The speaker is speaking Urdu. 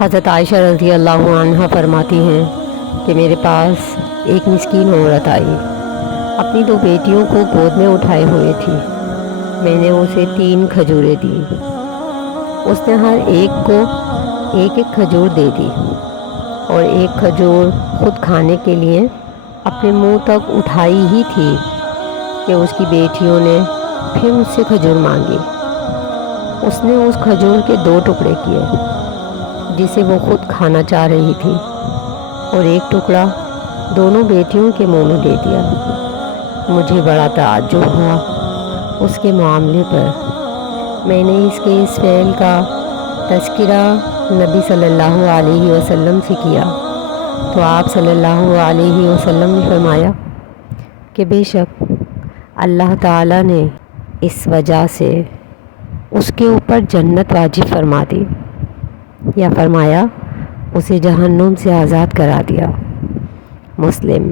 حضرت عائشہ رضی اللہ عنہا فرماتی ہیں کہ میرے پاس ایک مسکین عورت آئی، اپنی 2 بیٹیوں کو گود میں اٹھائے ہوئے تھی۔ میں نے اسے 3 کھجوریں دی۔ اس نے ہر ایک کو ایک ایک کھجور دے دی اور ایک کھجور خود کھانے کے لیے اپنے منہ تک اٹھائی ہی تھی کہ اس کی بیٹیوں نے پھر مجھ سے کھجور مانگی۔ اس نے اس کھجور کے 2 ٹکڑے کیے جسے وہ خود کھانا چاہ رہی تھی اور ایک ٹکڑا دونوں بیٹیوں کے منہ میں دے دیا۔ مجھے بڑا تعجب ہوا اس کے معاملے پر۔ میں نے اس کے اس فعل کا تذکرہ نبی صلی اللہ علیہ وسلم سے کیا تو آپ صلی اللہ علیہ وسلم نے فرمایا کہ بے شک اللہ تعالیٰ نے اس وجہ سے اس کے اوپر جنت واجب فرما دی، یا فرمایا اسے جہنم سے آزاد کرا دیا۔ مسلم۔